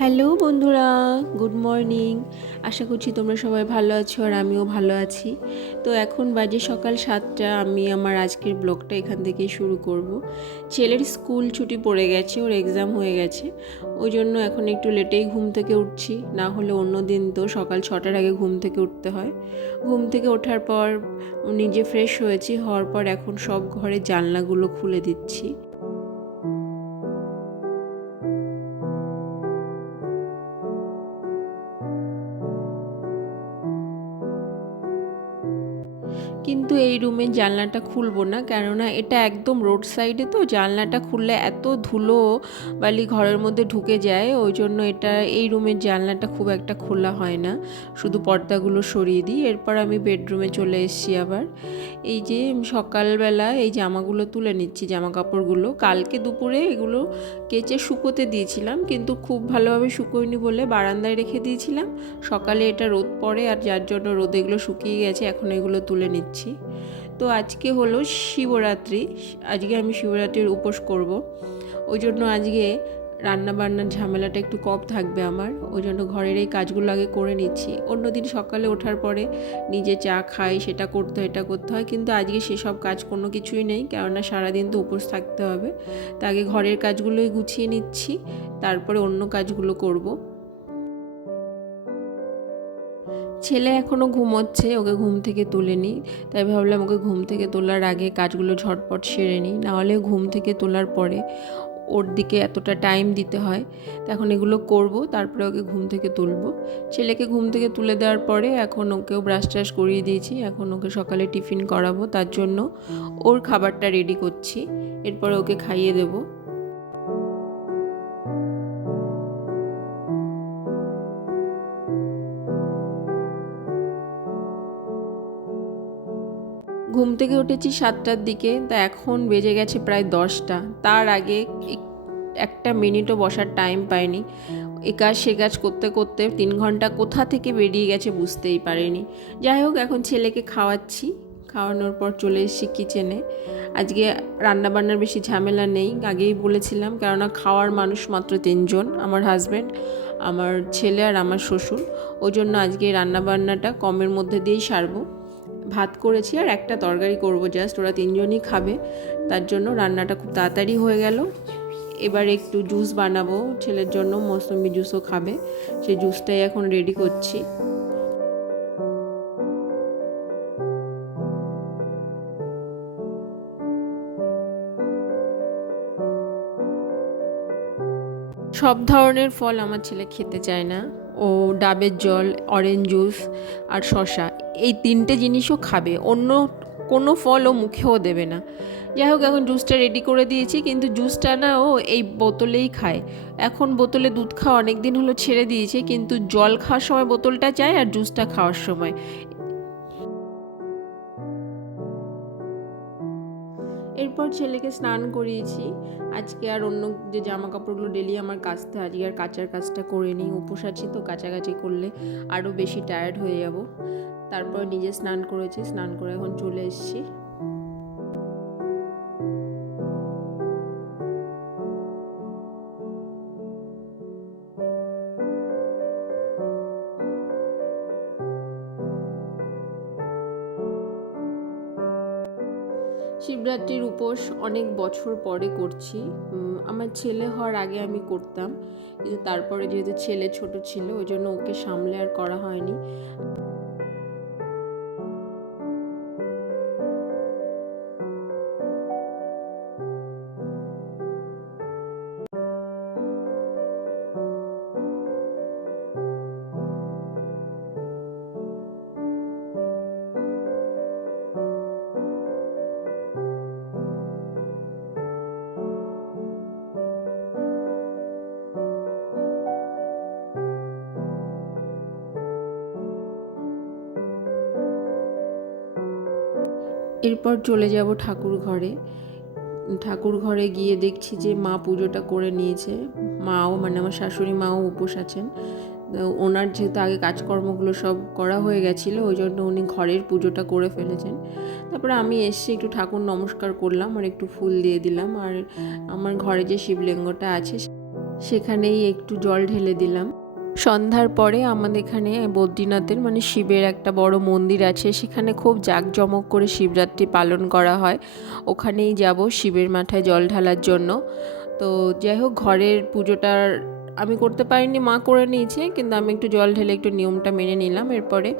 Hello বন্ধুরা, good morning. আশা করছি তোমরা সবাই ভালো আছো আর আমিও ভালো আছি। তো এখন বাজে সকাল 7টা। আমি আমার আজকের ব্লগটা এখান থেকেই শুরু করব। ছেলের স্কুল ছুটি পড়ে গেছে, ওর এক্সাম হয়ে গেছে, ওই জন্য এখন একটু লেটেই ঘুম থেকে উঠছি। না হলে অন্য দিন তো সকাল 6টার আগে ঘুম থেকে উঠতে হয়। ঘুম থেকে ওঠার পর নিজে ফ্রেশ হয়েছি, হওয়ার পর এখন সব ঘরের জানলাগুলো খুলে দিচ্ছি। কিন্তু এই রুমের জানলাটা খুলবো না, কেননা এটা একদম রোড সাইডে, তো জানলাটা খুললে এত ধুলো বালি ঘরের মধ্যে ঢুকে যায়, ওই জন্য এটা এই রুমের জানলাটা খুব একটা খোলা হয় না, শুধু পর্দাগুলো সরিয়ে দিই। এরপর আমি বেডরুমে চলে এসেছি। আবার এই যে সকালবেলা এই জামাগুলো তুলে নিচ্ছি, জামা কাপড়গুলো কালকে দুপুরে এগুলো কেচে শুকোতে দিয়েছিলাম, কিন্তু খুব ভালোভাবে শুকোয়নি বলে বারান্দায় রেখে দিয়েছিলাম। সকালে এটা রোদ পড়ে, আর যার জন্য রোদে এগুলো শুকিয়ে গেছে, এখন এগুলো তুলে নিচ্ছি। তো আজকে হলো শিবরাত্রি, আজকে আমি শিবরাত্রির উপোস করব, ওই জন্য আজকে রান্না বান্নার ঝামেলাটা একটু কম থাকবে আমার, ওই জন্য ঘরের এই কাজগুলো আগে করে নিচ্ছি। অন্যদিন সকালে ওঠার পরে নিজে চা খাই, সেটা করতে হয় এটা করতে হয়, কিন্তু আজকে সেসব কাজ কোনো কিছুই নেই, কেননা সারাদিন তো উপোস থাকতে হবে। তা আগে ঘরের কাজগুলোই গুছিয়ে নিচ্ছি, তারপরে অন্য কাজগুলো করব। ছেলে এখনও ঘুমোচ্ছে, ওকে ঘুম থেকে তুলিনি, তাই ভাবলাম ওকে ঘুম থেকে তোলার আগে কাজগুলো ঝটপট সেরে নিই, নাহলে ঘুম থেকে তোলার পরে ওর দিকে এতটা টাইম দিতে হয়। তো এখন এগুলো করব, তারপরে ওকে ঘুম থেকে তুলবো। ছেলেকে ঘুম থেকে তুলে দেওয়ার পরে এখন ওকেও ব্রাশ ট্রাশ করিয়ে দিয়েছি, এখন ওকে সকালে টিফিন করাবো, তার জন্য ওর খাবারটা রেডি করছি, এরপরে ওকে খাইয়ে দেবো। ঘুম থেকে উঠেছি 7টার দিকে, তা এখন বেজে গেছে প্রায় 10টা। তার আগে একটা মিনিটও বসার টাইম পাইনি, এ কাজ সে কাজ করতে করতে 3 ঘন্টা কোথা থেকে বেরিয়ে গেছে বুঝতেই পারিনি। যাই হোক, এখন ছেলেকে খাওয়াচ্ছি, খাওয়ানোর পর চলে এসেছি কিচেনে। আজকে রান্নাবান্নার বেশি ঝামেলা নেই, আগেই বলেছিলাম, কেননা খাওয়ার মানুষ মাত্র 3জন, আমার হাজব্যান্ড, আমার ছেলে আর আমার শ্বশুর, ওই জন্য আজকে রান্নাবান্নাটা কমের মধ্যে দিয়েই সারবো। ভাত করেছি আর একটা তরকারি করব, জাস্ট ওরা 3জনই খাবে, তার জন্য রান্নাটা খুব তাড়াতাড়ি হয়ে গেল। এবার একটু জুস বানাবো ছেলের জন্য, মৌসুমি জুসও খাবে, সেই জুসটাই এখন রেডি করছি। সব ধরনের ফল আমার ছেলে খেতে চায় না, ও ডাবের জল, অরেঞ্জ জুস আর শসা, এই 3টে জিনিসও খাবে, অন্য কোনো ফল ও মুখেও দেবে না। যাই হোক, এখন জুসটা রেডি করে দিয়েছি, কিন্তু জুসটা না ও এই বোতলেই খায়। এখন বোতলে দুধ খাওয়া অনেক দিন হলো ছেড়ে দিয়েছে, কিন্তু জল খাওয়ার সময় বোতলটা চায় আর জুসটা খাওয়ার সময়। এরপর ছেলেকে স্নান করিয়েছি। আজকে আর অন্য যে জামা কাপড়গুলো ডেলি আমার কাচতে, আজকে আর কাচার কাজটা করে নিই, উপোস আছি তো, কাচাকাচি করলে আরও বেশি টায়ার্ড হয়ে যাব। তারপর নিজে স্নান করেছি, স্নান করে এখন চলে এসেছি। শিবরাত্রির উপোস অনেক বছর পরে করছি। আমার ছেলে হওয়ার আগে আমি করতাম, কিন্তু তারপরে যেহেতু ছেলে ছোট ছিল, ওই জন্য ওকে সামলে আর করা হয়নি। এরপর চলে যাব ঠাকুর ঘরে। ঠাকুর ঘরে গিয়ে দেখছি যে মা পুজোটা করে নিয়েছে, মাও মানে আমার শাশুড়ি মাও উপোস আছেন। ওনার যেহেতু আগে কাজকর্মগুলো সব করা হয়ে গেছিলো, ওই জন্য উনি ঘরের পুজোটা করে ফেলেছেন। তারপরে আমি এসে একটু ঠাকুর নমস্কার করলাম আর একটু ফুল দিয়ে দিলাম, আর আমার ঘরে যে শিবলিঙ্গটা আছে সেখানেই একটু জল ঢেলে দিলাম। সন্ধ্যার পরে আমাদের এখানে বদ্রীনাথের মানে শিবের একটা বড় মন্দির আছে, সেখানে খুব জাঁকজমক করে শিবরাত্রি পালন করা হয়। ওখানেই যাব শিবের মাথায় জল ঢালার জন্য। তো যাই হোক, ঘরের পুজোটার আমি করতে পারিনি, মা করে নিয়েছে, কিন্তু আমি একটু জল ঢেলে একটু নিয়মটা মেনে নিলাম। এরপরে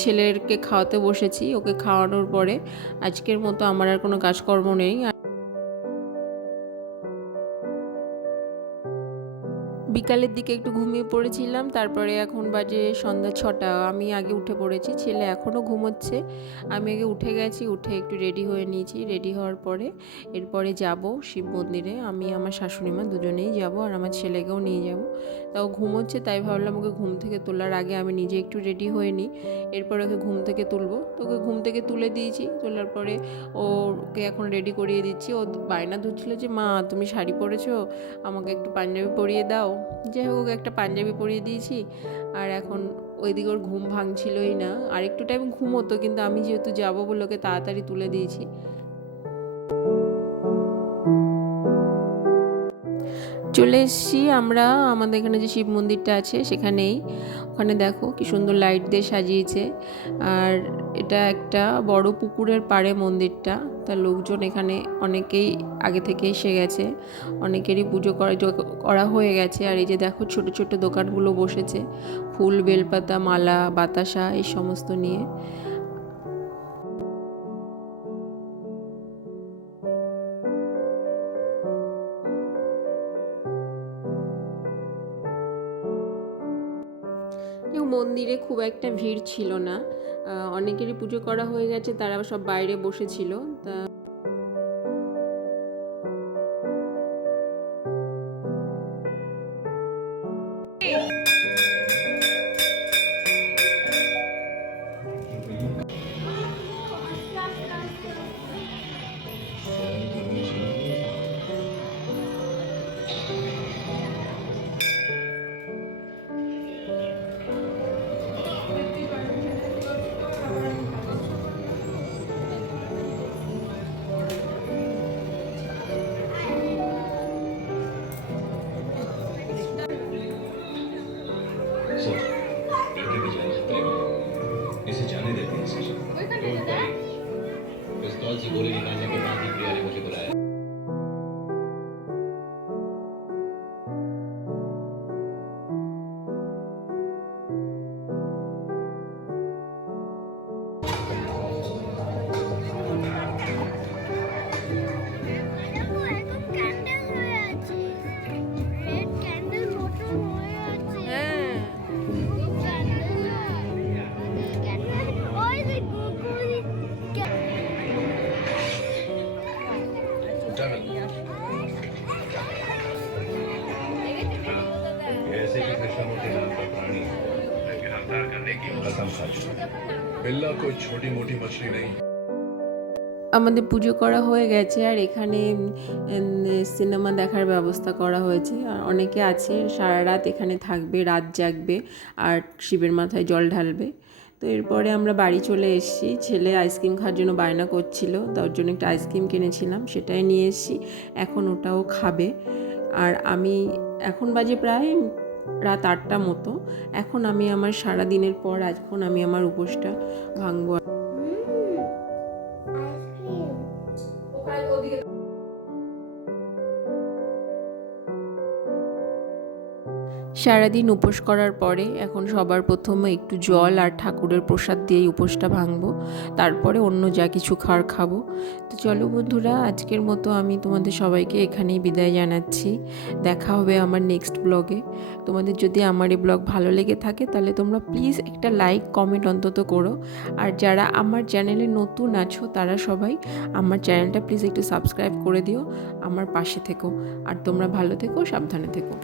ছেলেকে খাওয়াতে বসেছি। ওকে খাওয়ানোর পরে আজকের মতো আমার আর কোনো কাজকর্ম নেই। বিকালের দিকে একটু ঘুমিয়ে পড়েছিলাম, তারপরে এখন বাজে সন্ধ্যা 6টা। আমি আগে উঠে পড়েছি, ছেলে এখনও ঘুমোচ্ছে। আমি আগে উঠে গেছি, উঠে একটু রেডি হয়ে নিয়েছি। রেডি হওয়ার পরে এরপরে যাব শিব মন্দিরে। আমি আমার শাশুড়ি মা দুজনেই যাব, আর আমার ছেলেকেও নিয়ে যাব। তাও ঘুমোচ্ছে, তাই ভাবলাম ওকে ঘুম থেকে তোলার আগে আমি নিজে একটু রেডি হয়ে নিই, এরপর ওকে ঘুম থেকে তুলবো। তো ওকে ঘুম থেকে তুলে দিয়েছি। তোলার পরে ওকে এখন রেডি করিয়ে দিচ্ছি। ও বায়না ধরছিল যে মা তুমি শাড়ি পরেছো, আমাকে একটু পাঞ্জাবি পরিয়ে দাও। যাই হোক, ওকে একটা পাঞ্জাবি পরিয়ে দিয়েছি। আর এখন ওইদিকে ওর ঘুম ভাঙছিলই না, আর একটু টাইম ঘুমোতো, কিন্তু আমি যেহেতু যাবো বলে ওকে তাড়াতাড়ি তুলে দিয়েছি। চলে এসেছি আমরা আমাদের এখানে যে শিব মন্দিরটা আছে সেখানেই। ওখানে দেখো কি সুন্দর লাইট দিয়ে সাজিয়েছে। আর এটা একটা বড় পুকুরের পাড়ে মন্দিরটা। তার লোকজন এখানে অনেকেই আগে থেকে এসে গেছে, অনেকেরই পুজো করা হয়ে গেছে। আর এই যে দেখো ছোট ছোট দোকানগুলো বসেছে, ফুল, বেলপাতা, মালা, বাতাসা এই সমস্ত নিয়ে। মন্দিরে খুব একটা ভিড় ছিল না, অনেকেরই পুজো করা হয়ে গেছে, তারা সব বাইরে বসেছিল। তা सर, लड़के की जान खतरे में, इसे जाने देते हैं सर। Don't worry. पिस्तौल से गोली निकालने के बाद ही प्रिया ने मुझे बुलाया। ऐसे भी कृष्णमूर्ति नाम का प्राणी मैं गिरफ्तार करने की कसम खा चुका। बिल्ला कोई छोटी मोटी मछली नहीं। আমাদের পুজো করা হয়ে গেছে, আর এখানে সিনেমা দেখার ব্যবস্থা করা হয়েছে। আর অনেকে আছে সারা রাত এখানে থাকবে, রাত জাগবে আর শিবের মাথায় জল ঢালবে। তো এরপরে আমরা বাড়ি চলে এসেছি। ছেলে আইসক্রিম খাওয়ার জন্য বায়না করছিল, তার জন্য একটা আইসক্রিম কিনেছিলাম, সেটাই নিয়ে এসেছি। এখন ওটাও খাবে। আর আমি এখন বাজে প্রায় রাত 8টা মতো। এখন আমি আমার সারা দিনের পর এখন আমি আমার উপোসটা ভাঙবো। সারাদিন উপোস করার পরে এখন সবার প্রথমে একটু জল আর ঠাকুরের প্রসাদ দিয়েই উপোসটা ভাঙবো, তারপরে অন্য যা কিছু খাওয়ার খাবো। তো চলো বন্ধুরা, আজকের মতো আমি তোমাদের সবাইকে এখানেই বিদায় জানাচ্ছি। দেখা হবে আমার নেক্সট ব্লগে। তোমাদের যদি আমার এই ব্লগ ভালো লেগে থাকে তাহলে তোমরা প্লিজ একটা লাইক কমেন্ট অন্তত করো। আর যারা আমার চ্যানেলে নতুন আছো তারা সবাই আমার চ্যানেলটা প্লিজ একটু সাবস্ক্রাইব করে দিও, আমার পাশে থেকো। আর তোমরা ভালো থেকো, সাবধানে থেকো।